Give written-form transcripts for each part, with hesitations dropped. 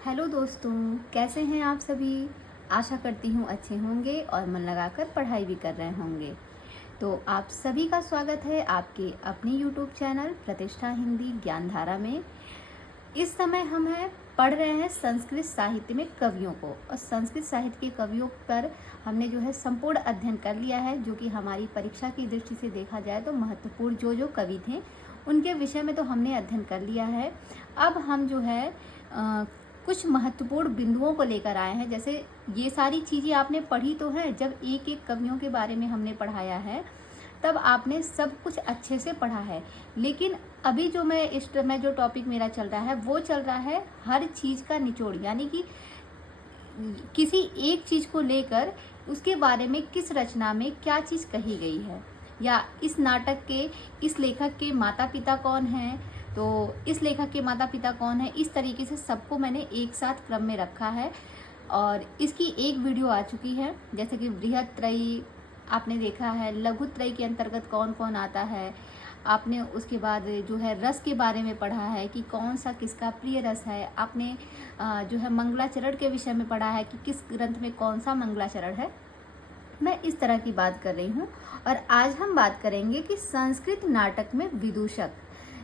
Hello दोस्तों, कैसे हैं आप सभी। आशा करती हूँ अच्छे होंगे और मन लगाकर पढ़ाई भी कर रहे होंगे। तो आप सभी का स्वागत है आपके अपने यूट्यूब चैनल प्रतिष्ठा हिंदी ज्ञानधारा में। इस समय हम पढ़ रहे हैं संस्कृत साहित्य में कवियों को, और संस्कृत साहित्य के कवियों पर हमने जो है संपूर्ण अध्ययन कर लिया है, जो कि हमारी परीक्षा की दृष्टि से देखा जाए तो महत्वपूर्ण जो कवि थे उनके विषय में तो हमने अध्ययन कर लिया है। अब हम जो है कुछ महत्वपूर्ण बिंदुओं को लेकर आए हैं। जैसे ये सारी चीज़ें आपने पढ़ी तो है, जब एक एक कवियों के बारे में हमने पढ़ाया है तब आपने सब कुछ अच्छे से पढ़ा है। लेकिन अभी जो मैं जो टॉपिक मेरा चल रहा है वो चल रहा है हर चीज़ का निचोड़, यानी कि किसी एक चीज़ को लेकर उसके बारे में किस रचना में क्या चीज़ कही गई है, या इस नाटक के इस लेखक के माता पिता कौन हैं, तो इस लेखक के माता पिता कौन है। इस तरीके से सबको मैंने एक साथ क्रम में रखा है और इसकी एक वीडियो आ चुकी है। जैसे कि बृहत्त्रयी आपने देखा है, लघुत्रयी के अंतर्गत कौन कौन आता है, आपने उसके बाद जो है रस के बारे में पढ़ा है कि कौन सा किसका प्रिय रस है, आपने जो है मंगलाचरण के विषय में पढ़ा है कि किस ग्रंथ में कौन सा मंगलाचरण है। मैं इस तरह की बात कर रही हूँ। और आज हम बात करेंगे कि संस्कृत नाटक में विदूषक,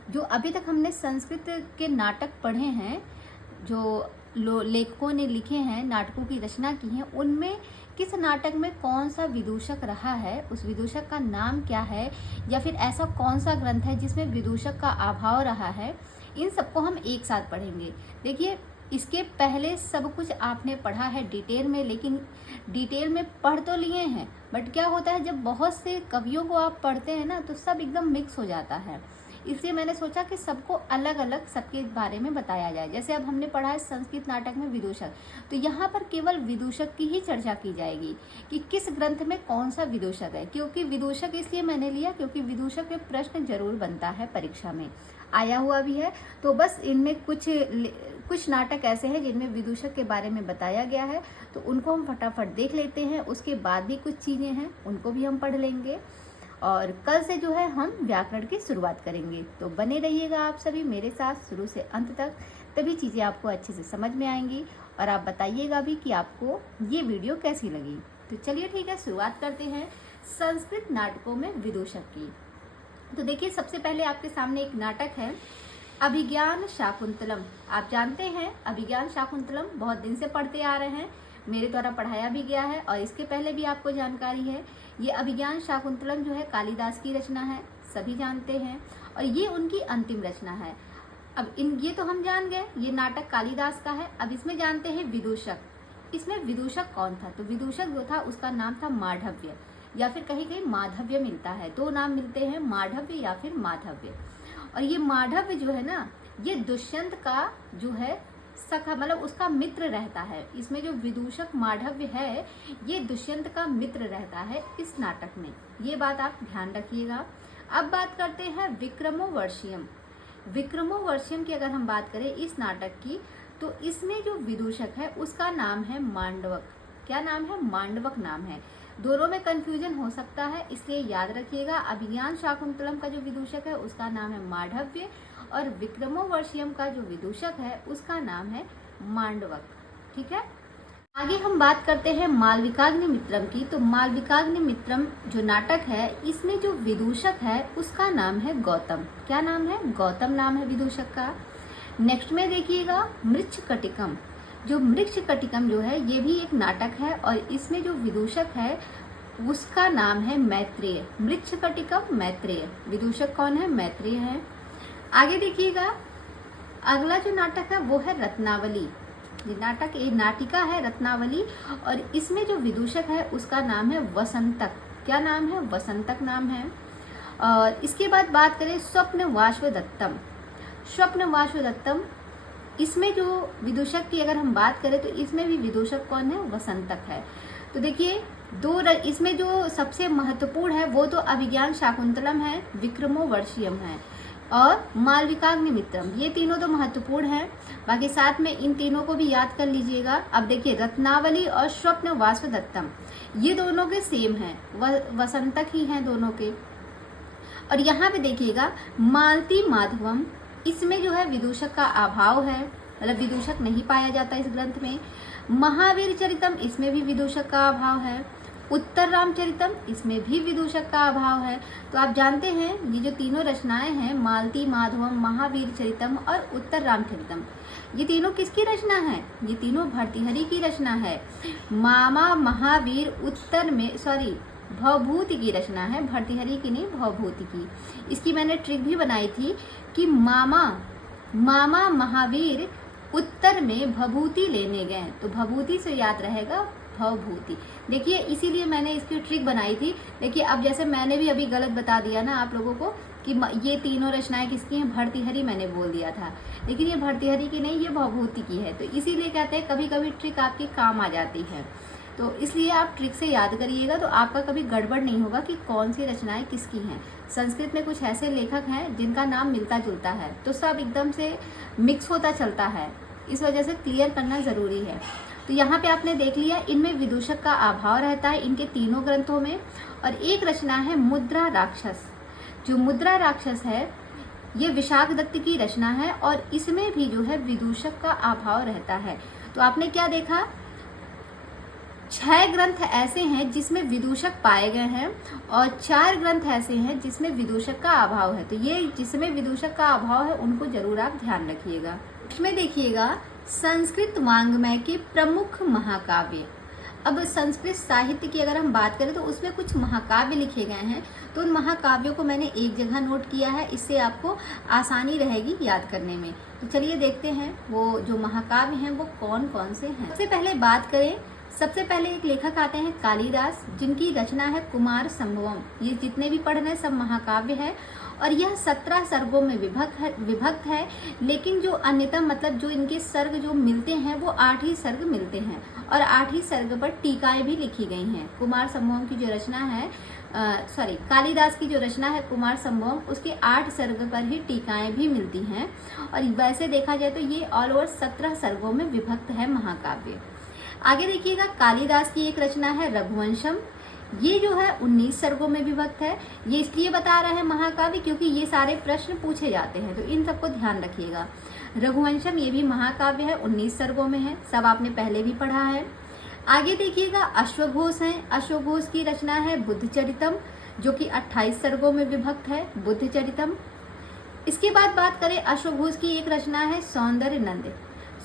जो अभी तक हमने संस्कृत के नाटक पढ़े हैं, जो लेखकों ने लिखे हैं, नाटकों की रचना की है, उनमें किस नाटक में कौन सा विदूषक रहा है, उस विदूषक का नाम क्या है, या फिर ऐसा कौन सा ग्रंथ है जिसमें विदूषक का अभाव रहा है, इन सबको हम एक साथ पढ़ेंगे। देखिए, इसके पहले सब कुछ आपने पढ़ा है डिटेल में, लेकिन डिटेल में पढ़ तो लिए हैं, बट क्या होता है जब बहुत से कवियों को आप पढ़ते हैं ना तो सब एकदम मिक्स हो जाता है। इसलिए मैंने सोचा कि सबको अलग अलग सबके बारे में बताया जाए। जैसे अब हमने पढ़ा है संस्कृत नाटक में विदूषक, तो यहाँ पर केवल विदूषक की ही चर्चा की जाएगी कि किस ग्रंथ में कौन सा विदूषक है। क्योंकि विदूषक इसलिए मैंने लिया क्योंकि विदूषक के प्रश्न जरूर बनता है, परीक्षा में आया हुआ भी है। तो बस इनमें कुछ नाटक ऐसे हैं जिनमें विदूषक के बारे में बताया गया है, तो उनको हम फटाफट देख लेते हैं। उसके बाद भी कुछ चीज़ें हैं उनको भी हम पढ़ लेंगे, और कल से जो है हम व्याकरण की शुरुआत करेंगे। तो बने रहिएगा आप सभी मेरे साथ शुरू से अंत तक, तभी चीज़ें आपको अच्छे से समझ में आएंगी। और आप बताइएगा भी कि आपको ये वीडियो कैसी लगी। तो चलिए ठीक है, शुरुआत करते हैं संस्कृत नाटकों में विदूषक की। तो देखिए, सबसे पहले आपके सामने एक नाटक है अभिज्ञान शाकुंतलम। आप जानते हैं अभिज्ञान शाकुंतलम बहुत दिन से पढ़ते आ रहे हैं, मेरे द्वारा पढ़ाया भी गया है और इसके पहले भी आपको जानकारी है। ये अभिज्ञान शाकुंतलम जो है कालिदास की रचना है, सभी जानते हैं, और ये उनकी अंतिम रचना है। अब ये तो हम जान गए, ये नाटक कालिदास का है। अब इसमें जानते हैं विदूषक। इसमें विदूषक कौन था, तो विदूषक जो था उसका नाम था माधव्य, या फिर कहीं कहीं माधव्य मिलता है। दो नाम मिलते हैं, माधव्य या फिर माधव्य। और ये माधव्य जो है ना, ये दुष्यंत का जो है सखा, मतलब उसका मित्र रहता है। इसमें जो विदूषक माधव्य है ये दुष्यंत का मित्र रहता है इस नाटक में, ये बात आप ध्यान रखिएगा। अब बात करते हैं विक्रमोवर्षियम। विक्रमोवर्षियम की अगर हम बात करें इस नाटक की, तो इसमें जो विदूषक है उसका नाम है मांडवक। क्या नाम है? मांडवक नाम है। दोनों में कंफ्यूजन हो सकता है, इसलिए याद रखिएगा अभिज्ञान शाकुंतलम का जो विदूषक है उसका नाम है माधव्य, और विक्रमोवर्षियम का जो विदूषक है उसका नाम है मांडवक। ठीक है, आगे हम बात करते हैं मालविकाग्निमित्रम की। तो मालविकाग्निमित्रम जो नाटक है इसमें जो विदूषक है उसका नाम है गौतम। क्या नाम है? गौतम नाम है विदूषक का। नेक्स्ट में देखिएगा मृच्छकटिकम। जो मृच्छकटिकम जो है ये भी एक नाटक है, और इसमें जो विदूषक है उसका नाम है मैत्रेय। मृच्छकटिकम मैत्रेय, विदूषक कौन है? मैत्रेय है। आगे देखिएगा, अगला जो नाटक है वो है रत्नावली। ये नाटक एक नाटिका है रत्नावली, और इसमें जो विदूषक है उसका नाम है वसंतक। क्या नाम है? वसंतक नाम है। और इसके बाद बात करें स्वप्नवाश्वदत्तम। स्वप्नवाश्वदत्तम, इसमें जो विदूषक की अगर हम बात करें तो इसमें भी विदूषक कौन है? वसंतक है। तो देखिए, इसमें जो सबसे महत्वपूर्ण है वो तो अभिज्ञान शाकुंतलम है, विक्रमोवर्षियम है और मालविकाग्निमित्रम, ये तीनों तो महत्वपूर्ण हैं। बाकी साथ में इन तीनों को भी याद कर लीजिएगा। अब देखिए, रत्नावली और स्वप्नवाश्वदत्तम ये दोनों के सेम हैं, वसंतक ही हैं दोनों के। और यहाँ पे देखिएगा मालती माधवम, इसमें जो है विदूषक का अभाव है। मतलब विदूषक नहीं पाया जाता इस ग्रंथ में। महावीर चरितम, इसमें भी विदूषक का अभाव है। उत्तर रामचरितम, इसमें भी विदूषक का अभाव है। तो आप जानते हैं ये जो तीनों रचनाएं हैं, मालती माधवम, महावीर चरितम और उत्तर रामचरितम, ये तीनों किसकी रचना है? ये तीनों भर्तृहरि की रचना है। मामा महावीर उत्तर में भवभूति की रचना है, भर्तृहरि की नहीं, भवभूति की। इसकी मैंने ट्रिक भी बनाई थी कि मामा महावीर उत्तर में भभूति लेने गए, तो भभूति से याद रहेगा भवभूति। देखिए इसीलिए मैंने इसकी ट्रिक बनाई थी। देखिए अब जैसे मैंने भी अभी गलत बता दिया ना आप लोगों को कि ये तीनों रचनाएं किसकी हैं, भर्तृहरि मैंने बोल दिया था, लेकिन ये भर्तृहरि की नहीं, ये भवभूति की है। तो इसीलिए कहते हैं कभी कभी ट्रिक आपके काम आ जाती है, तो इसलिए आप ट्रिक से याद करिएगा, तो आपका कभी गड़बड़ नहीं होगा कि कौन सी रचनाएं किसकी हैं। संस्कृत में कुछ ऐसे लेखक हैं जिनका नाम मिलता जुलता है, तो सब एकदम से मिक्स होता चलता है, इस वजह से क्लियर करना जरूरी है। तो यहाँ पे आपने देख लिया, इनमें विदूषक का अभाव रहता है इनके तीनों ग्रंथों में। और एक रचना है मुद्रा राक्षस। जो मुद्रा राक्षस है ये विशाख दत्त की रचना है और इसमें भी जो है विदूषक का अभाव रहता है। तो आपने क्या देखा, 6 ग्रंथ ऐसे हैं जिसमें विदूषक पाए गए हैं और 4 ग्रंथ ऐसे हैं जिसमें विदूषक का अभाव है। तो ये जिसमें विदूषक का अभाव है उनको जरूर आप ध्यान रखिएगा। इसमें देखिएगा संस्कृत वाङ्मय के प्रमुख महाकाव्य। अब संस्कृत साहित्य की अगर हम बात करें तो उसमें कुछ महाकाव्य लिखे गए हैं, तो उन महाकाव्यों को मैंने एक जगह नोट किया है, इससे आपको आसानी रहेगी याद करने में। तो चलिए देखते हैं वो जो महाकाव्य हैं वो कौन कौन से हैं। सबसे पहले बात करें, सबसे पहले एक लेखक आते हैं कालिदास, जिनकी रचना है कुमार संभवम। ये जितने भी पढ़ रहे हैं सब महाकाव्य है और यह 17 सर्गों में विभक्त है, लेकिन जो अन्यतम मतलब जो इनके सर्ग जो मिलते हैं वो 8 ही सर्ग मिलते हैं और 8 ही सर्ग पर टीकाएं भी लिखी गई हैं। कुमार संभवम की जो रचना है कालिदास की जो रचना है कुमार संभवम, उसके 8 सर्ग पर ही टीकाएं भी मिलती हैं और वैसे देखा जाए तो ये ऑल ओवर 17 सर्गों में विभक्त है महाकाव्य। आगे देखिएगा, कालिदास की एक रचना है रघुवंशम। ये जो है 19 सर्गों में विभक्त है। ये इसलिए बता रहे हैं महाकाव्य क्योंकि ये सारे प्रश्न पूछे जाते हैं, तो इन सबको ध्यान रखिएगा। रघुवंशम ये भी महाकाव्य है, 19 सर्गों में है, सब आपने पहले भी पढ़ा है। आगे देखिएगा अश्वघोष है, अश्वघोष की रचना है बुद्धचरितम, जो कि 28 सर्गों में विभक्त है, बुद्धचरितम। इसके बाद बात करें अश्वघोष की एक रचना है सौंदर्य नंद।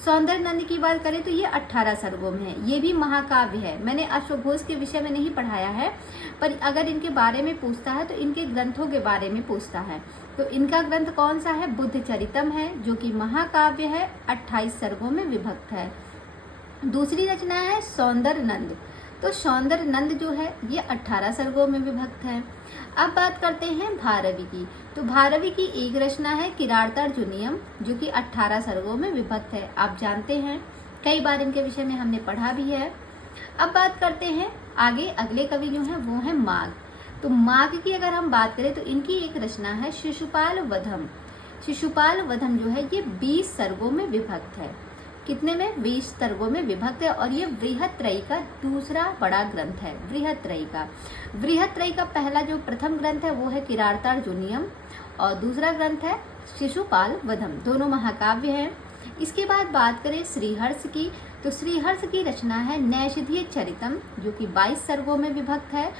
सौंदर्य नंद की बात करें तो ये 18 सर्गों में है, ये भी महाकाव्य है। मैंने अश्वघोष के विषय में नहीं पढ़ाया है, पर अगर इनके बारे में पूछता है तो इनके ग्रंथों के बारे में पूछता है। तो इनका ग्रंथ कौन सा है, बुद्धचरितम है, जो कि महाकाव्य है, 28 सर्गों में विभक्त है। दूसरी रचना है सौंदर्य नंद। तो सौंदर्य नंद जो है ये 18 सर्गों में विभक्त है। अब बात करते हैं भारवी की। तो भारवी की एक रचना है किरातार्जुनीयम, जो कि 18 सर्गों में विभक्त है। आप जानते हैं कई बार इनके विषय में हमने पढ़ा भी है। अब बात करते हैं आगे, अगले कवि जो हैं वो हैं माघ। तो माघ की अगर हम बात करें तो इनकी एक रचना है शिशुपाल वधम। शिशुपाल वधम जो है ये 20 सर्गों में विभक्त है। कितने में, 20 सर्गों में विभक्त है और ये बृहत्त्रयी का दूसरा बड़ा ग्रंथ है। बृहत्त्रयी का पहला जो प्रथम ग्रंथ है वो है किरातार्जुनीयम और दूसरा ग्रंथ है शिशुपाल वधम, दोनों महाकाव्य हैं। इसके बाद बात करें श्रीहर्ष की। तो श्रीहर्ष की रचना है नैषधीय चरितम, जो कि 22 सर्गों में विभक्त है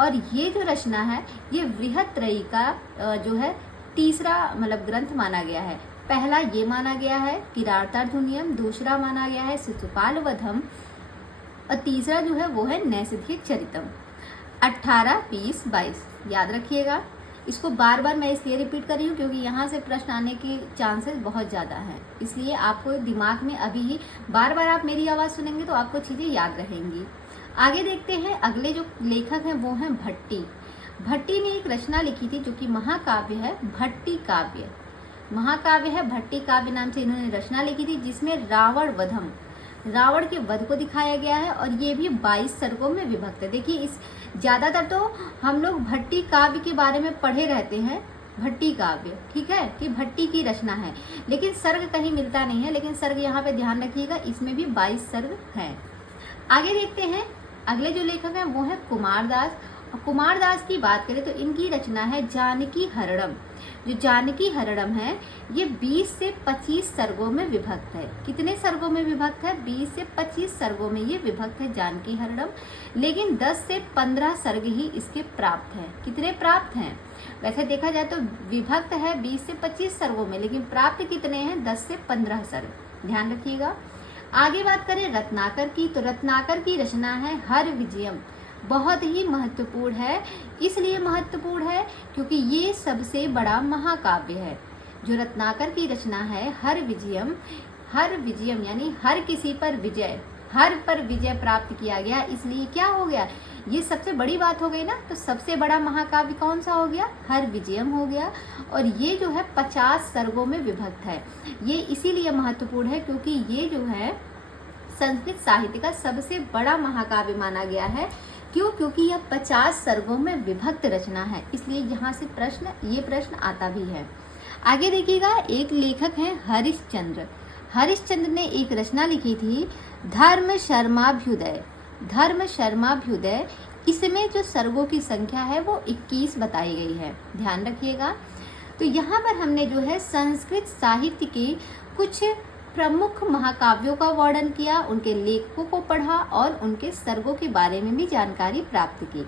और ये जो रचना है ये बृहत्त्रयी का जो है तीसरा मतलब ग्रंथ माना गया है। पहला ये माना गया है किरातार्जुनीयम, दूसरा माना गया है शिशुपाल वधम और तीसरा जो है वो है नैषधीय चरितम। 18, 20, 22 याद रखिएगा। इसको बार बार मैं इसलिए रिपीट कर रही हूँ क्योंकि यहाँ से प्रश्न आने के चांसेस बहुत ज़्यादा हैं, इसलिए आपको दिमाग में अभी ही बार बार आप मेरी आवाज़ सुनेंगे तो आपको चीज़ें याद रहेंगी। आगे देखते हैं, अगले जो लेखक हैं वो हैं भट्टी। भट्टी ने एक रचना लिखी थी जो कि महाकाव्य है, भट्टी काव्य। महाकाव्य है, भट्टी काव्य नाम से इन्होंने रचना लिखी थी, जिसमें रावण के वध को दिखाया गया है और ये भी 22 सर्गों में विभक्त है। देखिए इस ज्यादातर तो हम लोग भट्टी काव्य के बारे में पढ़े रहते हैं, भट्टी काव्य, ठीक है, कि भट्टी की रचना है, लेकिन सर्ग कहीं मिलता नहीं है। लेकिन सर्ग यहाँ पे ध्यान रखिएगा, इसमें भी 22 सर्ग हैं। आगे देखते हैं, अगले जो लेखक हैं वो है कुमारदास कुमारदास की बात करें तो इनकी रचना है जानकी हरणम। जो जानकी हरणम है ये 20 से 25 सर्गों में विभक्त है। कितने सर्गों में विभक्त है? 20 से 25 सर्गों में ये विभक्त है जानकी हरणम, लेकिन 10 से 15 सर्ग ही इसके प्राप्त हैं। कितने प्राप्त हैं? वैसे देखा जाए तो विभक्त है 20 से 25 सर्गों में, लेकिन प्राप्त कितने हैं? 10 से 15 सर्ग। ध्यान रखिएगा। आगे बात करें रत्नाकर की, तो रत्नाकर की रचना है हर विजयम। बहुत ही महत्वपूर्ण है। इसलिए महत्वपूर्ण है क्योंकि ये सबसे बड़ा महाकाव्य है। जो रत्नाकर की रचना है हर विजयम यानी हर किसी पर विजय, हर पर विजय प्राप्त किया गया, इसलिए क्या हो गया? ये सबसे बड़ी बात हो गई ना। तो सबसे बड़ा महाकाव्य कौन सा हो गया? हर विजयम हो गया। और ये जो है 50 सर्गों में विभक्त है। ये इसीलिए महत्वपूर्ण है क्योंकि ये जो है संस्कृत साहित्य का सबसे बड़ा महाकाव्य माना गया है। क्यों? क्योंकि यह 50 सर्गों में विभक्त रचना है, इसलिए यहाँ से ये प्रश्न आता भी है। आगे देखिएगा, एक लेखक हैं हरिश्चंद्र। हरिश्चंद्र ने एक रचना लिखी थी धर्म शर्माभ्युदय। इसमें जो सर्गों की संख्या है वो 21 बताई गई है। ध्यान रखिएगा। तो यहाँ पर हमने जो है संस्कृत साहित्य के कुछ प्रमुख महाकाव्यों का वर्णन किया, उनके लेखकों को पढ़ा और उनके सर्गों के बारे में भी जानकारी प्राप्त की।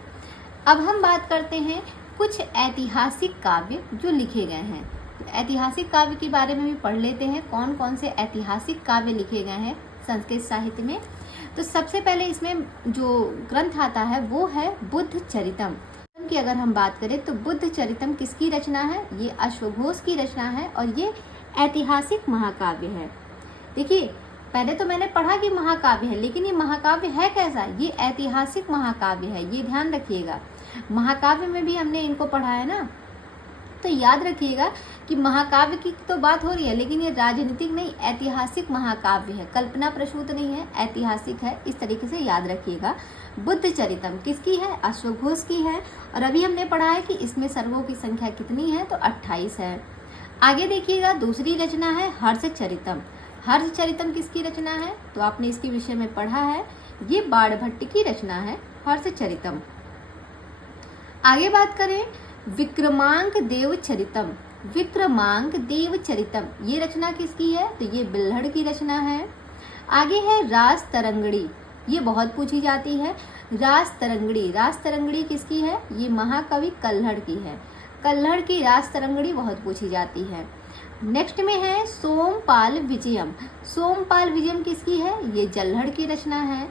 अब हम बात करते हैं कुछ ऐतिहासिक काव्य जो लिखे गए हैं। तो ऐतिहासिक काव्य के बारे में भी पढ़ लेते हैं, कौन कौन से ऐतिहासिक काव्य लिखे गए हैं संस्कृत साहित्य में। तो सबसे पहले इसमें जो ग्रंथ आता है वो है बुद्ध चरितम की। अगर हम बात करें तो बुद्ध चरितम किसकी रचना है? ये अश्वघोष की रचना है और ये ऐतिहासिक महाकाव्य है। देखिए, पहले तो मैंने पढ़ा कि महाकाव्य है, लेकिन ये महाकाव्य है कैसा? ये ऐतिहासिक महाकाव्य है, ये ध्यान रखिएगा। महाकाव्य में भी हमने इनको पढ़ा है ना, तो याद रखिएगा कि महाकाव्य की तो बात हो रही है, लेकिन ये राजनीतिक नहीं, ऐतिहासिक महाकाव्य है, कल्पना प्रसूत नहीं है, ऐतिहासिक है। इस तरीके से याद रखिएगा। बुद्ध चरितम किसकी है? अश्वघोष की है। और अभी हमने पढ़ा है कि इसमें सर्गों की संख्या कितनी है? तो 28 है। आगे देखिएगा, दूसरी रचना है हर्षचरितम। हर्षचरितम किसकी रचना है? तो आपने इसके विषय में पढ़ा है, ये बाणभट्ट की रचना है हर्षचरितम। आगे बात करें विक्रमांक देवचरितम। विक्रमांक देवचरितम ये रचना किसकी है? तो ये बिल्हड़ की रचना है। आगे है रास तरंगड़ी, ये बहुत पूछी जाती है। रास तरंगड़ी किसकी है? ये महाकवि कल्हड़ की है। कल्हड़ की रास तरंगड़ी बहुत पूछी जाती है। नेक्स्ट में है सोमपाल विजयम। सोमपाल विजयम किसकी है? ये जल्हड़ की रचना है।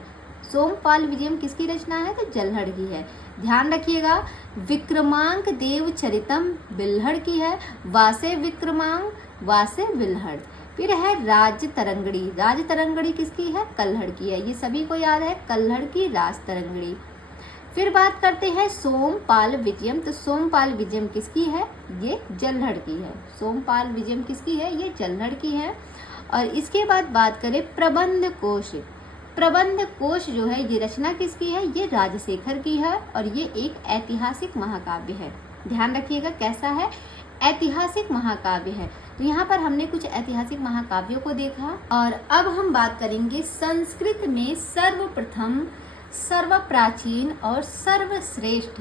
सोमपाल विजयम किसकी रचना है? तो जल्हड़ की है। ध्यान रखिएगा, विक्रमांक देवचरितम बिल्हड़ की है, वासे विक्रमांक वासे बिल्हड़। फिर है राज तरंगड़ी किसकी है? कल्हड़ की है। ये सभी को याद है, कल्हड़ की राज तरंगड़ी। फिर बात करते हैं सोमपाल विजयम। तो सोमपाल विजयम किसकी है? ये जल्हड़ की है। सोमपाल विजयम किसकी है? ये जल्हड़ की है। और इसके बाद बात करें प्रबंध कोश। प्रबंध कोश जो है ये रचना किसकी है? ये राजशेखर की है और ये एक ऐतिहासिक महाकाव्य है। ध्यान रखिएगा कैसा है? ऐतिहासिक महाकाव्य है। तो यहाँ पर हमने कुछ ऐतिहासिक महाकाव्यों को देखा और अब हम बात करेंगे संस्कृत में सर्वप्रथम, सर्वप्राचीन और सर्वश्रेष्ठ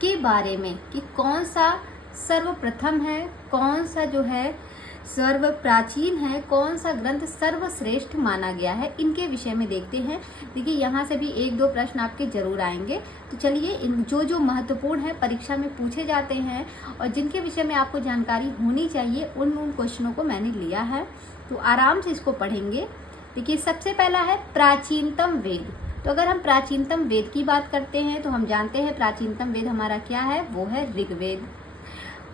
के बारे में कि कौन सा सर्वप्रथम है, कौन सा जो है सर्वप्राचीन है, कौन सा ग्रंथ सर्वश्रेष्ठ माना गया है, इनके विषय में देखते हैं। देखिए यहाँ से भी 1-2 प्रश्न आपके जरूर आएंगे। तो चलिए इन जो महत्वपूर्ण है, परीक्षा में पूछे जाते हैं और जिनके विषय में आपको जानकारी होनी चाहिए, उन क्वेश्चनों को मैंने लिया है। तो आराम से इसको पढ़ेंगे। देखिए सबसे पहला है प्राचीनतम वेद। तो अगर हम प्राचीनतम वेद की बात करते हैं तो हम जानते हैं प्राचीनतम वेद हमारा क्या है? वो है ऋग्वेद।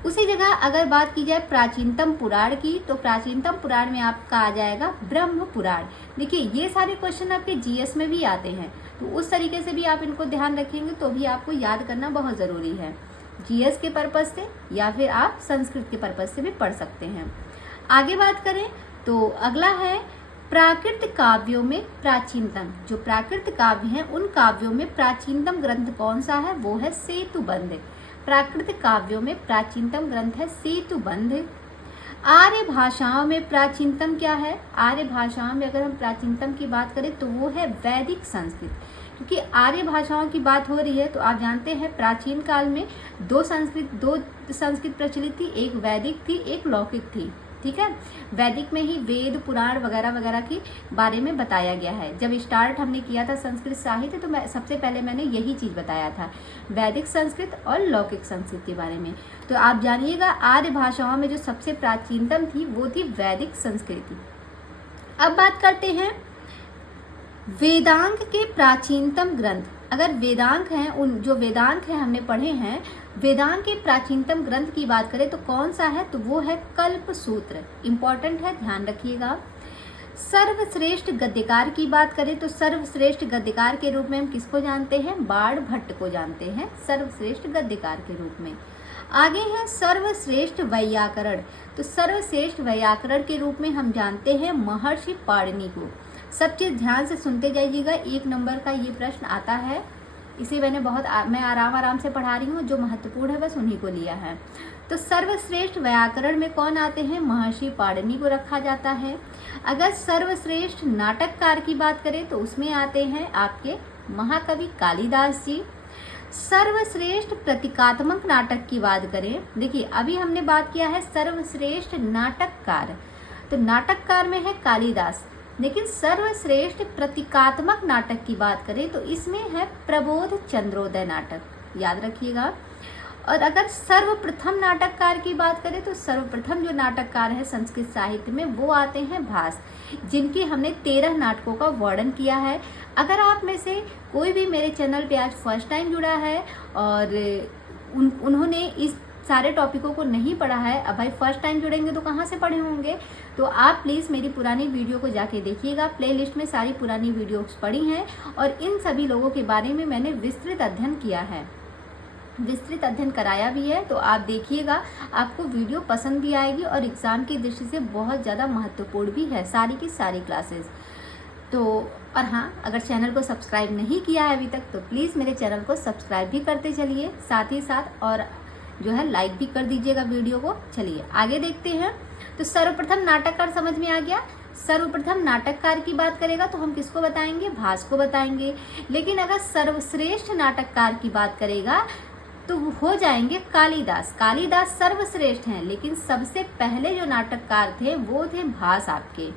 उसी जगह अगर बात की जाए प्राचीनतम पुराण की, तो प्राचीनतम पुराण में आपका आ जाएगा ब्रह्म पुराण। देखिए ये सारे क्वेश्चन आपके जीएस में भी आते हैं, तो उस तरीके से भी आप इनको ध्यान रखेंगे तो भी आपको याद करना बहुत ज़रूरी है, जीएस के पर्पज से या फिर आप संस्कृत के पर्पज से भी पढ़ सकते हैं। आगे बात करें तो अगला है प्राकृत काव्यों में प्राचीनतम। जो प्राकृत काव्य हैं उन काव्यों में प्राचीनतम ग्रंथ कौन सा है? वो है सेतुबंध। प्राकृत काव्यों में प्राचीनतम ग्रंथ है सेतुबंध। आर्य भाषाओं में प्राचीनतम क्या है? आर्य भाषाओं में अगर हम प्राचीनतम की बात करें तो वो है वैदिक संस्कृत, क्योंकि आर्य भाषाओं की बात हो रही है तो आप जानते हैं प्राचीन काल में दो संस्कृत प्रचलित थी, एक वैदिक थी, एक लौकिक थी। ठीक है, वैदिक में ही वेद पुराण वगैरह वगैरह के बारे में बताया गया है। जब स्टार्ट हमने किया था संस्कृत साहित्य तो सबसे पहले मैंने यही चीज़ बताया था, वैदिक संस्कृत और लौकिक संस्कृत के बारे में। तो आप जानिएगा आर्य भाषाओं में जो सबसे प्राचीनतम थी वो थी वैदिक संस्कृति। अब बात करते हैं वेदांग के प्राचीनतम ग्रंथ। अगर वेदांग हैं, उन जो वेदांग हैं हमने पढ़े हैं, वेदांग के प्राचीनतम ग्रंथ की बात करें तो कौन सा है, तो वो है कल्प सूत्र। इंपॉर्टेंट है, ध्यान रखिएगा। सर्वश्रेष्ठ गद्यकार की बात करें तो सर्वश्रेष्ठ गद्यकार के रूप में हम किसको जानते हैं, बाण भट्ट को जानते हैं सर्वश्रेष्ठ गद्यकार के रूप में। आगे है सर्वश्रेष्ठ वैयाकरण। तो सर्वश्रेष्ठ वैयाकरण के रूप में हम जानते हैं महर्षि पाणिनि को। सब चीज ध्यान से सुनते जाइएगा, 1 नंबर का ये प्रश्न आता है। इसे मैं आराम से पढ़ा रही हूँ, जो महत्वपूर्ण है बस उन्हीं को लिया है। तो सर्वश्रेष्ठ व्याकरण में कौन आते हैं, महर्षि पाणिनि को रखा जाता है। अगर सर्वश्रेष्ठ नाटककार की बात करें तो उसमें आते हैं आपके महाकवि कालिदास जी। सर्वश्रेष्ठ प्रतीकात्मक नाटक की बात करें, देखिए अभी हमने बात किया है सर्वश्रेष्ठ नाटककार, तो नाटककार में है कालिदास। लेकिन सर्वश्रेष्ठ प्रतीकात्मक नाटक की बात करें तो इसमें है प्रबोध चंद्रोदय नाटक, याद रखिएगा। और अगर सर्वप्रथम नाटककार की बात करें तो सर्वप्रथम जो नाटककार है संस्कृत साहित्य में वो आते हैं भास, जिनके हमने 13 नाटकों का वर्णन किया है। अगर आप में से कोई भी मेरे चैनल पे आज फर्स्ट टाइम जुड़ा है और उन्होंने इस सारे टॉपिकों को नहीं पढ़ा है, अब भाई फर्स्ट टाइम जुड़ेंगे तो कहाँ से पढ़े होंगे, तो आप प्लीज़ मेरी पुरानी वीडियो को जाके देखिएगा। प्लेलिस्ट में सारी पुरानी वीडियोस पड़ी हैं और इन सभी लोगों के बारे में मैंने विस्तृत अध्ययन किया है, विस्तृत अध्ययन कराया भी है। तो आप देखिएगा, आपको वीडियो पसंद भी आएगी और एग्ज़ाम की दृष्टि से बहुत ज़्यादा महत्वपूर्ण भी है सारी की सारी क्लासेस। तो और हाँ, अगर चैनल को सब्सक्राइब नहीं किया है अभी तक तो प्लीज़ मेरे चैनल को सब्सक्राइब भी करते चलिए, साथ ही साथ और जो है लाइक भी कर दीजिएगा वीडियो को। चलिए आगे देखते हैं। तो सर्वप्रथम नाटककार समझ में आ गया। सर्वप्रथम नाटककार की बात करेगा तो हम किसको बताएंगे, भास को बताएंगे। लेकिन अगर सर्वश्रेष्ठ नाटककार की बात करेगा तो हो जाएंगे कालिदास। कालिदास सर्वश्रेष्ठ हैं, लेकिन सबसे पहले जो नाटककार थे वो थे भास आपके।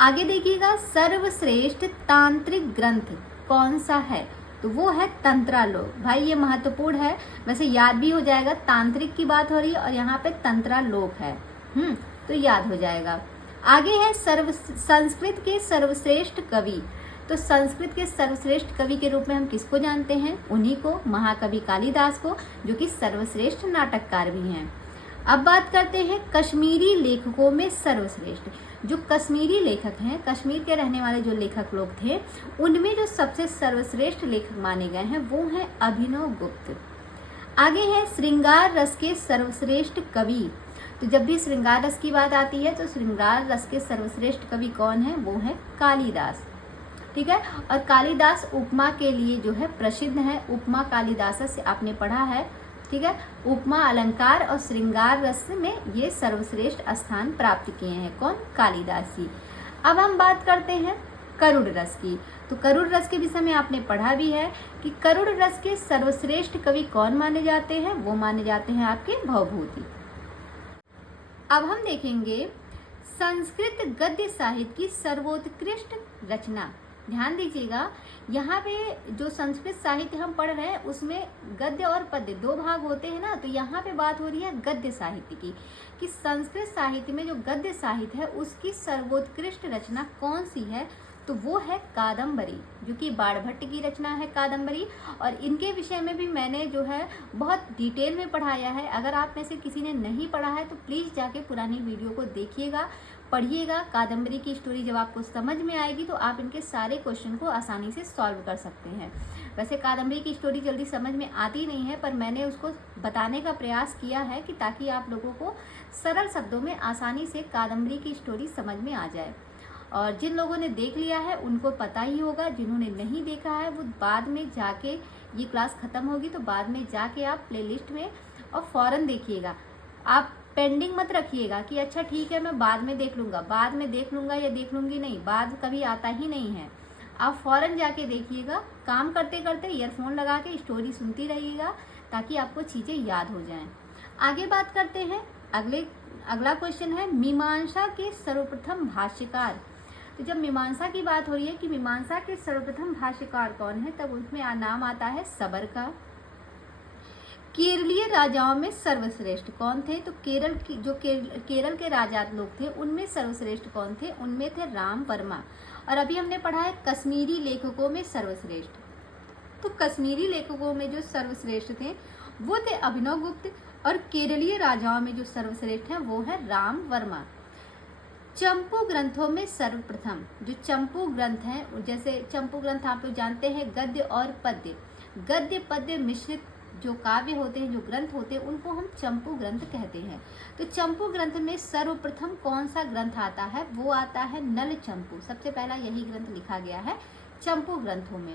आगे देखिएगा, सर्वश्रेष्ठ तांत्रिक ग्रंथ कौन सा है, तो वो है तंत्रालोक। भाई ये महत्वपूर्ण है, वैसे याद भी हो जाएगा, तांत्रिक की बात हो रही है और यहाँ पे तंत्रालोक है, तो याद हो जाएगा। आगे है संस्कृत के सर्वश्रेष्ठ कवि। तो संस्कृत के सर्वश्रेष्ठ कवि के रूप में हम किसको जानते हैं, उन्हीं को, महाकवि कालिदास को, जो कि सर्वश्रेष्ठ नाटककार भी हैं। अब बात करते हैं कश्मीरी लेखकों में सर्वश्रेष्ठ। जो कश्मीरी लेखक हैं, कश्मीर के रहने वाले जो लेखक लोग थे, उनमें जो सबसे सर्वश्रेष्ठ लेखक माने गए हैं वो हैं अभिनव गुप्त। आगे है श्रृंगार रस के सर्वश्रेष्ठ कवि। तो जब भी श्रृंगार रस की बात आती है तो श्रृंगार रस के सर्वश्रेष्ठ कवि कौन है, वो है कालिदास। ठीक है, और कालिदास उपमा के लिए जो है प्रसिद्ध है। उपमा कालिदास से आपने पढ़ा है, ठीक है। उपमा, अलंकार और श्रृंगार रस में ये सर्वश्रेष्ठ स्थान प्राप्त किए हैं, कौन, कालिदास जी। अब हम बात करते हैं करुड़ रस की। तो करुड़ रस के विषय में आपने पढ़ा भी है कि करुड़ रस के सर्वश्रेष्ठ कवि कौन माने जाते हैं, वो माने जाते हैं आपके भवभूति। अब हम देखेंगे संस्कृत गद्य साहित्य की सर्वोत्कृष्ट रचना। ध्यान दीजिएगा, यहाँ पे जो संस्कृत साहित्य हम पढ़ रहे हैं उसमें गद्य और पद्य 2 भाग होते हैं ना, तो यहाँ पे बात हो रही है गद्य साहित्य की, कि संस्कृत साहित्य में जो गद्य साहित्य है उसकी सर्वोत्कृष्ट रचना कौन सी है, तो वो है कादम्बरी, जो कि बाणभट्ट की रचना है कादम्बरी। और इनके विषय में भी मैंने जो है बहुत डिटेल में पढ़ाया है। अगर आप में से किसी ने नहीं पढ़ा है तो प्लीज़ जाके पुरानी वीडियो को देखिएगा, पढ़िएगा। कादम्बरी की स्टोरी जब आपको समझ में आएगी तो आप इनके सारे क्वेश्चन को आसानी से सॉल्व कर सकते हैं। वैसे कादम्बरी की स्टोरी जल्दी समझ में आती नहीं है, पर मैंने उसको बताने का प्रयास किया है कि ताकि आप लोगों को सरल शब्दों में आसानी से कादम्बरी की स्टोरी समझ में आ जाए। और जिन लोगों ने देख लिया है उनको पता ही होगा, जिन्होंने नहीं देखा है वो बाद में जाके, ये क्लास ख़त्म होगी तो बाद में जाके आप प्लेलिस्ट में और फ़ौरन देखिएगा। आप पेंडिंग मत रखिएगा कि अच्छा ठीक है मैं बाद में देख लूँगा, बाद में देख लूँगा या देख लूँगी नहीं, बाद कभी आता ही नहीं है। आप फौरन जाके देखिएगा, काम करते करते ईयरफोन लगा के स्टोरी सुनती रहिएगा ताकि आपको चीज़ें याद हो जाएं। आगे बात करते हैं, अगला क्वेश्चन है मीमांसा के सर्वप्रथम भाष्यकार। तो जब मीमांसा की बात हो रही है कि मीमांसा के सर्वप्रथम भाष्यकार कौन है, तब उसमें नाम आता है सबर का। केरलीय राजाओं में सर्वश्रेष्ठ कौन थे? तो केरल के राजा लोग थे, उनमें सर्वश्रेष्ठ कौन थे? उनमें थे राम वर्मा। और अभी हमने पढ़ा है कश्मीरी लेखकों में सर्वश्रेष्ठ, तो कश्मीरी लेखकों में जो सर्वश्रेष्ठ थे वो थे अभिनव गुप्त, और केरलीय राजाओं में जो सर्वश्रेष्ठ हैं वो है राम वर्मा। चंपू ग्रंथों में सर्वप्रथम, जो चंपू ग्रंथ हैं, जैसे चंपू ग्रंथ आप लोग जानते हैं गद्य और पद्य मिश्रित जो काव्य होते हैं, जो ग्रंथ होते हैं, उनको हम चंपू ग्रंथ कहते हैं। तो चंपू ग्रंथ में सर्वप्रथम कौन सा ग्रंथ आता है? वो आता है नल चंपू। सबसे पहला यही ग्रंथ लिखा गया है चंपू ग्रंथों में।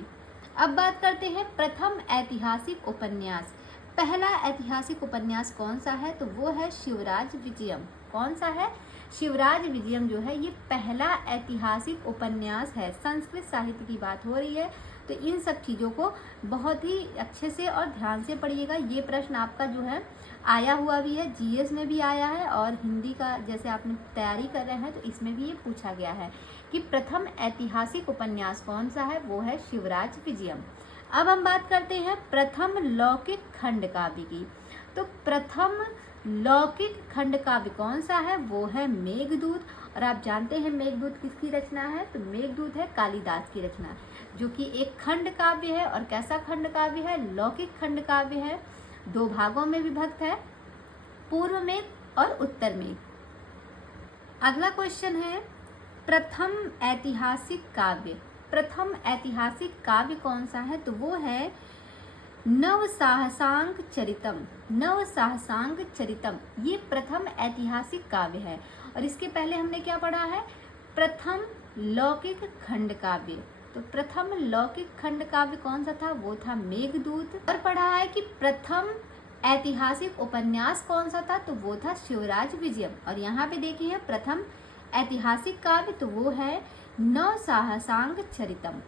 अब बात करते हैं प्रथम ऐतिहासिक उपन्यास। पहला ऐतिहासिक उपन्यास कौन सा है? तो वो है शिवराज विजयम। कौन सा है? शिवराज विजयम जो है ये पहला ऐतिहासिक उपन्यास है। संस्कृत साहित्य की बात हो रही है तो इन सब चीज़ों को बहुत ही अच्छे से और ध्यान से पढ़िएगा। ये प्रश्न आपका जो है आया हुआ भी है, जीएस में भी आया है, और हिंदी का जैसे आपने तैयारी कर रहे हैं तो इसमें भी ये पूछा गया है कि प्रथम ऐतिहासिक उपन्यास कौन सा है? वो है शिवराज विजयम। अब हम बात करते हैं प्रथम लौकिक खंड काव्य की। तो प्रथम लौकिक खंड काव्य कौन सा है? वो है मेघदूत। और आप जानते हैं मेघदूत किसकी रचना है? तो मेघदूत है कालिदास की रचना, जो कि एक खंड काव्य है। और कैसा खंड काव्य है? लौकिक खंड काव्य है, 2 भागों में विभक्त है, पूर्व मेघ और उत्तर मेघ। अगला क्वेश्चन है प्रथम ऐतिहासिक काव्य। प्रथम ऐतिहासिक काव्य कौन सा है? तो वो है नवसाहसांक चरितम। नवसाहसांक चरितम ये प्रथम ऐतिहासिक काव्य है। और इसके पहले हमने क्या पढ़ा है? प्रथम लौकिक खंड काव्य। तो प्रथम लौकिक खंड काव्य कौन सा था? वो था मेघदूत। और पढ़ा है कि प्रथम ऐतिहासिक उपन्यास कौन सा था? तो वो था शिवराज विजयम। और यहाँ पे देखिए प्रथम ऐतिहासिक काव्य तो वो है नवसाहसांक चरितम।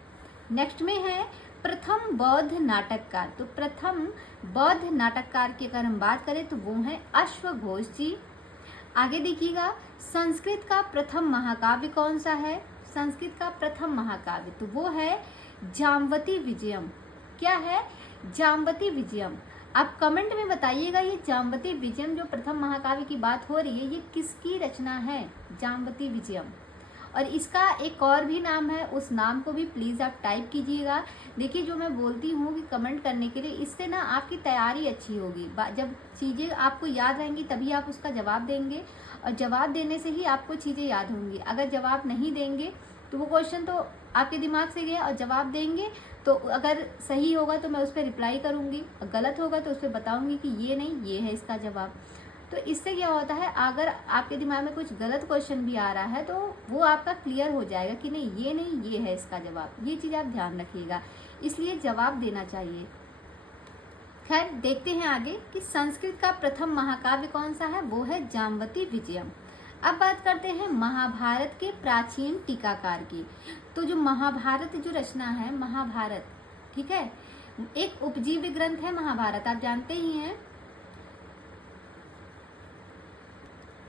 नेक्स्ट में है प्रथम बौद्ध नाटककार। तो प्रथम बौद्ध नाटककार की अगर हम बात करें तो वो है अश्वघोष जी। आगे देखिएगा संस्कृत का प्रथम महाकाव्य कौन सा है? संस्कृत का प्रथम महाकाव्य तो वो है जाम्बवती विजयम। क्या है? जाम्बवती विजयम। आप कमेंट में बताइएगा ये जाम्बवती विजयम जो प्रथम महाकाव्य की बात हो रही है ये किसकी रचना है? जाम्बवती विजयम। और इसका एक और भी नाम है, उस नाम को भी प्लीज़ आप टाइप कीजिएगा। देखिए जो मैं बोलती हूँ कि कमेंट करने के लिए, इससे ना आपकी तैयारी अच्छी होगी। जब चीज़ें आपको याद रहेंगी तभी आप उसका जवाब देंगे, और जवाब देने से ही आपको चीज़ें याद होंगी। अगर जवाब नहीं देंगे तो वो क्वेश्चन तो आपके दिमाग से गया, और जवाब देंगे तो अगर सही होगा तो मैं उस पर रिप्लाई करूँगी, और गलत होगा तो उस पर बताऊँगी कि ये नहीं, ये है इसका जवाब। तो इससे क्या होता है, अगर आपके दिमाग में कुछ गलत क्वेश्चन भी आ रहा है तो वो आपका क्लियर हो जाएगा कि नहीं ये नहीं, ये है इसका जवाब। ये चीज़ आप ध्यान रखिएगा, इसलिए जवाब देना चाहिए। खैर देखते हैं आगे कि संस्कृत का प्रथम महाकाव्य कौन सा है? वो है जाम्बवती विजयम। अब बात करते हैं महाभारत के प्राचीन टीकाकार की। तो जो महाभारत जो रचना है, महाभारत, ठीक है, एक उपजीव्य ग्रंथ है महाभारत, आप जानते ही हैं।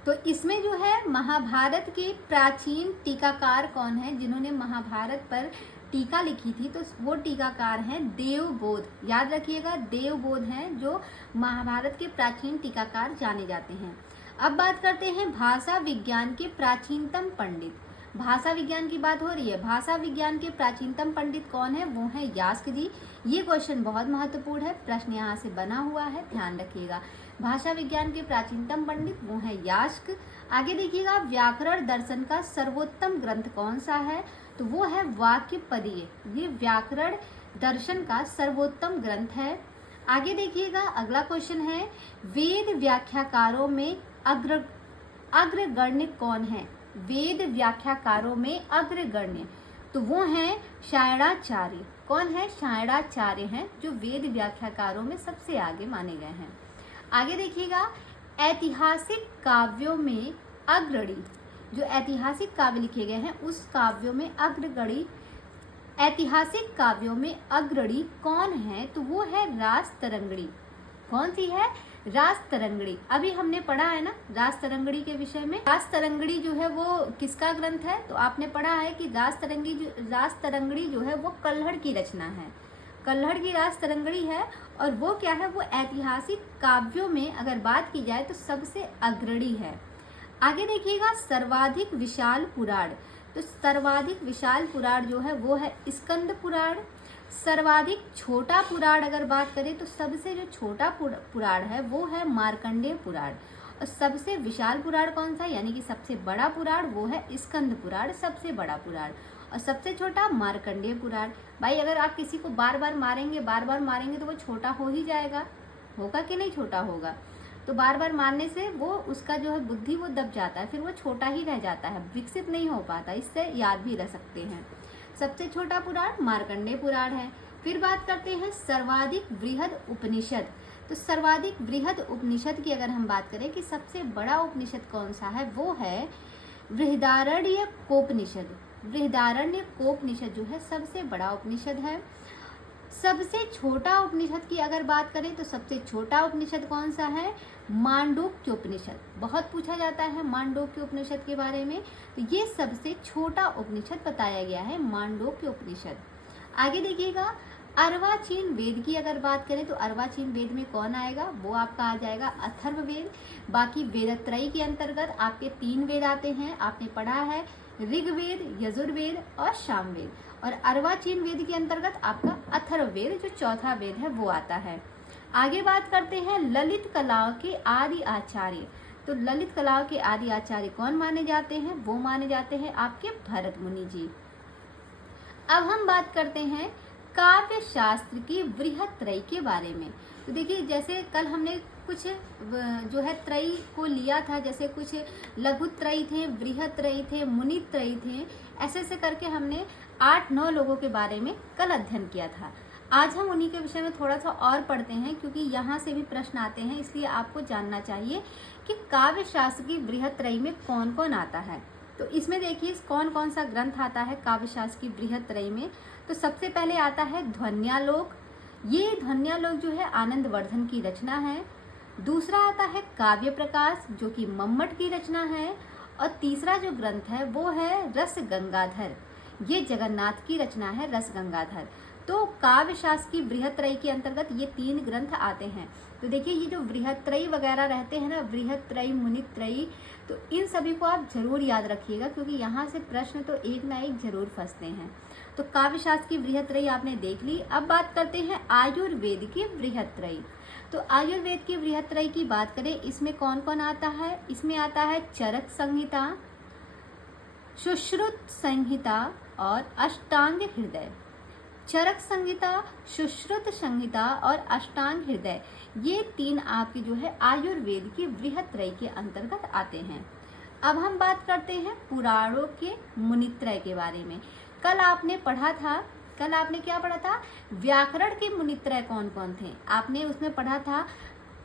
तो इसमें जो है महाभारत के प्राचीन टीकाकार कौन है? जिन्होंने महाभारत पर टीका लिखी थी तो वो टीकाकार हैं देवबोध। याद रखिएगा देवबोध हैं जो महाभारत के प्राचीन टीकाकार जाने जाते हैं। अब बात करते हैं भाषा विज्ञान के प्राचीनतम पंडित। भाषा विज्ञान की बात हो रही है, भाषा विज्ञान के प्राचीनतम पंडित कौन है? वो है यास्क जी। ये क्वेश्चन बहुत महत्वपूर्ण है, प्रश्न यहाँ से बना हुआ है, ध्यान रखिएगा। भाषा विज्ञान के प्राचीनतम पंडित वो है यास्क। आगे देखिएगा व्याकरण दर्शन का सर्वोत्तम ग्रंथ कौन सा है? तो वो है वाक्यपदीय। ये व्याकरण दर्शन का सर्वोत्तम ग्रंथ है। आगे देखिएगा अगला क्वेश्चन है वेद व्याख्याकारों में अग्रगण्य कौन है? वेद व्याख्याकारों में अग्रगण्य तो वो हैं शायणाचार्य। कौन है? शायणाचार्य हैं जो वेद व्याख्याकारों में सबसे आगे माने गए हैं। आगे देखिएगा ऐतिहासिक काव्यों में अग्रणी, जो ऐतिहासिक काव्य लिखे गए हैं उस काव्यों में अग्रगणी ऐतिहासिक काव्यों में अग्रणी कौन है? तो वो है रास तरंगणी। कौन सी है? रास तरंगणी। अभी हमने पढ़ा है ना रास तरंगणी के विषय में। रास तरंगणी जो है वो किसका ग्रंथ है? तो आपने पढ़ा है कि रास तरंगणी जो है वो कल्हड़ की रचना है। कल्हड़ की रास तरंगणी है और वो क्या है? वो ऐतिहासिक काव्यों में अगर बात की जाए तो सबसे अग्रणी है। आगे देखिएगा, सर्वाधिक विशाल पुराण। तो सर्वाधिक विशाल पुराण जो है वो है स्कंद पुराण। सर्वाधिक छोटा पुराण अगर बात करें तो सबसे जो छोटा पुराण है वो है मार्कंडेय पुराण। और सबसे विशाल पुराण कौन सा, यानी कि सबसे बड़ा पुराण, वो है स्कंद पुराण, सबसे बड़ा पुराण। और सबसे छोटा मार्कंडेय पुराण। भाई अगर आप किसी को बार बार मारेंगे तो वो छोटा हो ही जाएगा, होगा कि नहीं? छोटा होगा। तो बार बार मारने से वो उसका जो है बुद्धि वो दब जाता है, फिर वो छोटा ही रह जाता है, विकसित नहीं हो पाता। इससे याद भी रख सकते हैं। सबसे छोटा पुराण मार्कंडेय पुराण है। फिर बात करते हैं सर्वाधिक वृहद उपनिषद। तो सर्वाधिक वृहद उपनिषद की अगर हम बात करें कि सबसे बड़ा उपनिषद कौन सा है, वो है बृहदारण्यकोपनिषद। बृहदारण्यकोपनिषद जो है सबसे बड़ा उपनिषद है। सबसे छोटा उपनिषद की अगर बात करें तो सबसे छोटा उपनिषद कौन सा है? मांडूक्य उपनिषद। बहुत पूछा जाता है मांडूक्य उपनिषद के बारे में, तो ये सबसे छोटा उपनिषद बताया गया है, मांडूक्य उपनिषद। आगे देखिएगा, अर्वाचीन वेद की अगर बात करें तो अर्वाचीन वेद में कौन आएगा? वो आपका आ जाएगा अथर्ववेद। बाकी वेदत्रयी के अंतर्गत आपके 3 वेद आते हैं, आपने पढ़ा है ऋग्वेद, यजुर्वेद और सामवेद। और अर्वाचीन वेद के अंतर्गत आपका अथर्ववेद जो चौथा वेद है वो आता है। आगे बात करते हैं ललित कलाओं के आदि आचार्य। तो ललित कलाओं के आदि आचार्य कौन माने जाते हैं? वो माने जाते हैं आपके भरत मुनि जी। अब हम बात करते हैं काव्य शास्त्र की वृहत त्रयी के बारे में। तो देखिए, जैसे कल हमने कुछ जो है त्रयी को लिया था, जैसे कुछ लघु त्रयी थे, वृहत त्रयी थे, मुनि त्रयी थे, ऐसे ऐसे करके हमने 8-9 लोगों के बारे में कल अध्ययन किया था। आज हम उन्हीं के विषय में थोड़ा सा और पढ़ते हैं, क्योंकि यहाँ से भी प्रश्न आते हैं, इसलिए आपको जानना चाहिए कि काव्य शास्त्र की वृहत त्रयी में कौन कौन आता है। तो इसमें देखिए कौन कौन सा ग्रंथ आता है काव्य शास्त्र की वृहत त्रयी में। तो सबसे पहले आता है ध्वन्यालोक। ये ध्वन्यालोक जो है आनंदवर्धन की रचना है। दूसरा आता है काव्य प्रकाश, जो कि मम्मट की रचना है। और तीसरा जो ग्रंथ है वो है रस गंगाधर, ये जगन्नाथ की रचना है, रस गंगाधर। तो काव्य शास्त्र की वृहत त्रयी के अंतर्गत ये 3 ग्रंथ आते हैं। तो देखिए, ये जो वृहत त्रयी वगैरह रहते हैं ना, वृहत त्रयी, मुनि त्रयी, तो इन सभी को आप जरूर याद रखिएगा, क्योंकि यहाँ से प्रश्न तो एक ना एक जरूर फंसते हैं। तो काव्य शास्त्र की वृहत त्रयी आपने देख ली। अब बात करते हैं आयुर्वेद की वृहत त्रयी। तो आयुर्वेद की वृहत त्रयी की बात करें, इसमें कौन कौन आता है? इसमें आता है चरक संहिता, सुश्रुत संहिता और अष्टांग हृदय। चरक संहिता, सुश्रुत संहिता और अष्टांग हृदय, ये 3 आपकी जो है आयुर्वेद की वृहत त्रयी के अंतर्गत आते हैं। अब हम बात करते हैं पुराणों के मुनित्रय के बारे में। कल आपने क्या पढ़ा था? व्याकरण के मुनित्रय कौन कौन थे? आपने उसमें पढ़ा था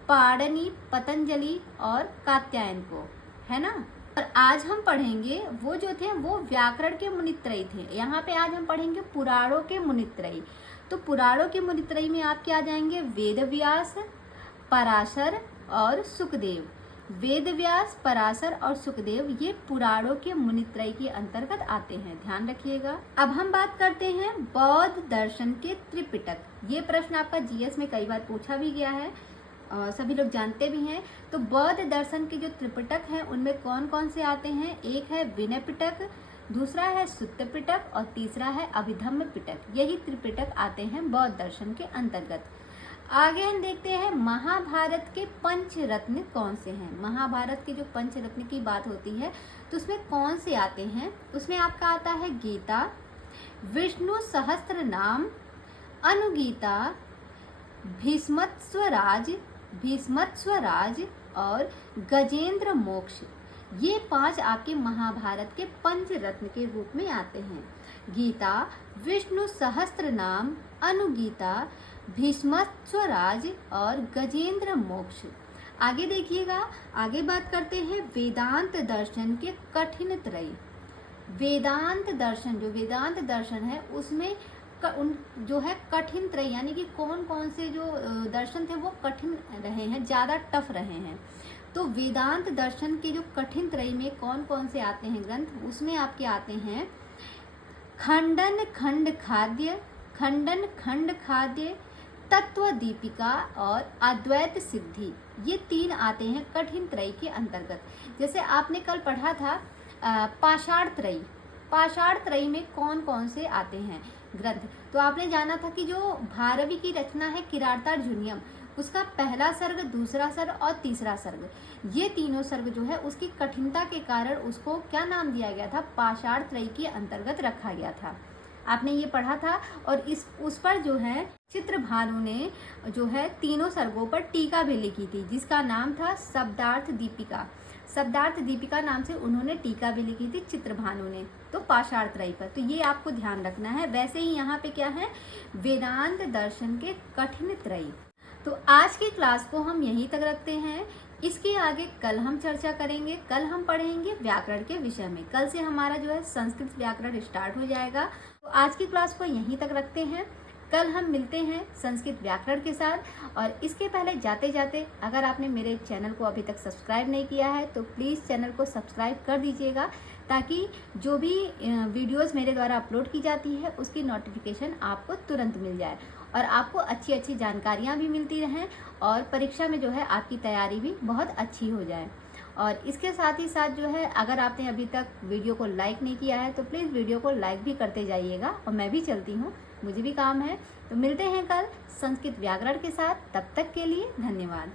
पाणिनि, पतंजलि और कात्यायन को, है ना। और आज हम पढ़ेंगे वो जो थे वो व्याकरण के मुनित्रयी थे। यहाँ पे आज हम पढ़ेंगे पुराणों के मुनित्रयी। तो पुराणों के मुनित्रयी में आप क्या जाएंगे? वेदव्यास, पराशर और सुखदेव। वेदव्यास, पराशर और सुखदेव ये पुराणों के मुनित्रयी के अंतर्गत आते हैं, ध्यान रखिएगा। अब हम बात करते हैं बौद्ध दर्शन के त्रिपिटक। ये प्रश्न आपका जीएस में कई बार पूछा भी गया है, सभी लोग जानते भी हैं। तो बौद्ध दर्शन के जो त्रिपिटक हैं उनमें कौन कौन से आते हैं? एक है विनय पिटक, दूसरा है सुत्त पिटक और तीसरा है अभिधम्म पिटक। यही त्रिपिटक आते हैं बौद्ध दर्शन के अंतर्गत। आगे हम देखते हैं महाभारत के पंचरत्न कौन से हैं। महाभारत के जो पंचरत्न की बात होती है तो उसमें कौन से आते हैं? उसमें आपका आता है गीता, विष्णु सहस्त्र नाम, अनुगीता, भीष्मस्वराज और गजेंद्र मोक्ष। ये 5 आपके महाभारत के पंचरत्न के रूप में आते हैं। गीता, विष्णु सहस्त्र नाम, अनुगीता, भीष्मस्वराज और गजेंद्र मोक्ष। आगे देखिएगा, आगे बात करते हैं वेदांत दर्शन के कठिन त्रयी। वेदांत दर्शन, जो वेदांत दर्शन है उसमें जो है कठिन त्रय, यानी कि कौन कौन से जो दर्शन थे वो कठिन रहे हैं, ज़्यादा टफ रहे हैं। तो वेदांत दर्शन के जो कठिन त्रय में कौन कौन से आते हैं ग्रंथ, उसमें आपके आते हैं खंडन खंड खाद्य, खंडन खंड खाद्य, तत्व दीपिका और अद्वैत सिद्धि। ये 3 आते हैं कठिन त्रय के अंतर्गत। जैसे आपने कल पढ़ा था पाषाण त्रयी, पाषाण त्रयी में कौन कौन से आते हैं ग्रंथ, तो आपने जाना था कि जो भारवी की रचना है किरातार्जुनीयम, उसका पहला सर्ग, दूसरा सर्ग और तीसरा सर्ग, ये तीनों सर्ग जो है उसकी कठिनता के कारण उसको क्या नाम दिया गया था, पाषाण त्रयी के अंतर्गत रखा गया था। आपने ये पढ़ा था। और उस पर जो है चित्रभानु ने जो है तीनों सर्गों पर टीका भी लिखी थी, जिसका नाम था शब्दार्थ दीपिका। शब्दार्थ दीपिका नाम से उन्होंने टीका भी लिखी थी चित्रभानु ने, तो पाषाण त्रयी पर। तो ये आपको ध्यान रखना है। वैसे ही यहाँ पे क्या है, वेदांत दर्शन के कठिन त्रयी। तो आज की क्लास को हम यहीं तक रखते हैं। इसके आगे कल हम चर्चा करेंगे। कल हम पढ़ेंगे व्याकरण के विषय में। कल से हमारा जो है संस्कृत व्याकरण स्टार्ट हो जाएगा। तो आज की क्लास को यहीं तक रखते हैं। कल हम मिलते हैं संस्कृत व्याकरण के साथ। और इसके पहले जाते जाते अगर आपने मेरे चैनल को अभी तक सब्सक्राइब नहीं किया है तो प्लीज़ चैनल को सब्सक्राइब कर दीजिएगा, ताकि जो भी वीडियोस मेरे द्वारा अपलोड की जाती है उसकी नोटिफिकेशन आपको तुरंत मिल जाए और आपको अच्छी अच्छी जानकारियाँ भी मिलती रहें और परीक्षा में जो है आपकी तैयारी भी बहुत अच्छी हो जाए। और इसके साथ ही साथ जो है, अगर आपने अभी तक वीडियो को लाइक नहीं किया है तो प्लीज़ वीडियो को लाइक भी करते जाइएगा। और मैं भी चलती हूँ, मुझे भी काम है। तो मिलते हैं कल संस्कृत व्याकरण के साथ। तब तक के लिए धन्यवाद।